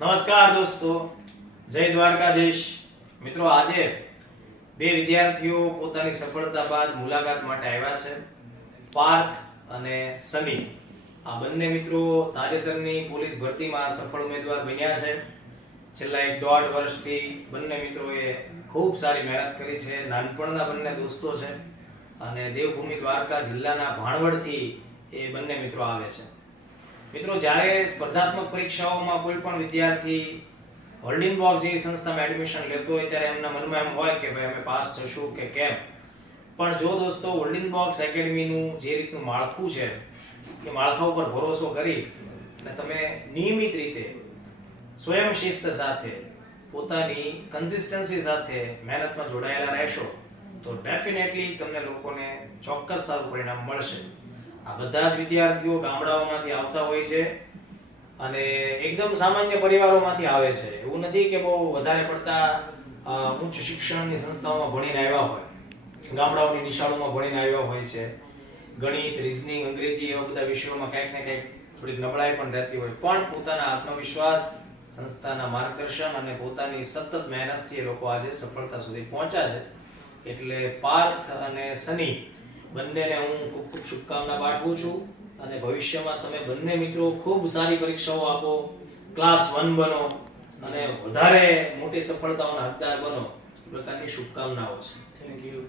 નમસ્કાર દોસ્તો, જય દ્વારકાધીશ. મિત્રો, આજે બે વિદ્યાર્થીઓ પોતાની સફળતા બાદ મુલાકાત માટે આવ્યા છે. પાર્થ અને સની. આ બંને મિત્રો તાજેતરની પોલીસ ભરતીમાં સફળ ઉમેદવાર બન્યા છે. છેલ્લા 1.5 વર્ષથી બંને મિત્રોએ ખૂબ સારી મહેનત કરી છે. નાનપણના બંને દોસ્તો છે અને દેવભૂમિ દ્વારકા જિલ્લાના ભાણવડથી એ બંને મિત્રો આવે છે. મિત્રો, જ્યારે સ્પર્ધાત્મક પરીક્ષાઓમાં કોઈ પણ વિદ્યાર્થી હોલ્ડિંગ બોક્સ જેવી સંસ્થામાં એડમિશન લેતો હોય ત્યારે એમના મનમાં એમ હોય કે ભાઈ અમે પાસ થશું કે કેમ. પણ જો દોસ્તો, હોલ્ડિંગ બોક્સ એકેડમીનું જે રીતનું માળખું છે એ માળખા ઉપર ભરોસો કરી અને તમે નિયમિત રીતે સ્વયં શિસ્ત સાથે પોતાની કન્સિસ્ટન્સી સાથે મહેનતમાં જોડાયેલા રહેશો તો ડેફિનેટલી તમને લોકોને ચોક્કસ સારું પરિણામ મળશે. આ બધા જ વિદ્યાર્થીઓ ગામડાઓમાંથી આવતા હોય છે અને એકદમ સામાન્ય પરિવારોમાંથી આવે છે. એવું નથી કે બહુ વધારે પડતા ઉચ્ચ શિક્ષણની સંસ્થાઓમાં ભણીને આવ્યા હોય. ગામડાઓની નિશાળોમાં ભણીને આવ્યા હોય છે. ગણિત, રીઝનિંગ, અંગ્રેજી એવા બધા વિષયોમાં કંઈક ને કંઈક થોડીક નબળાઈ પણ રહેતી હોય, પણ પોતાના આત્મવિશ્વાસ, સંસ્થાના માર્ગદર્શન અને પોતાની સતત મહેનતથી એ લોકો આજે સફળતા સુધી પહોંચ્યા છે. એટલે પાર્થ અને સની બંનેને હું ખૂબ ખૂબ શુભકામના પાઠવું છું અને ભવિષ્યમાં તમે બંને મિત્રો ખૂબ સારી પરીક્ષાઓ આપો, ક્લાસ 1 બનો અને વધારે મોટી સફળતાઓના હકદાર બનો. એ પ્રકારની શુભકામનાઓ છે. Thank you.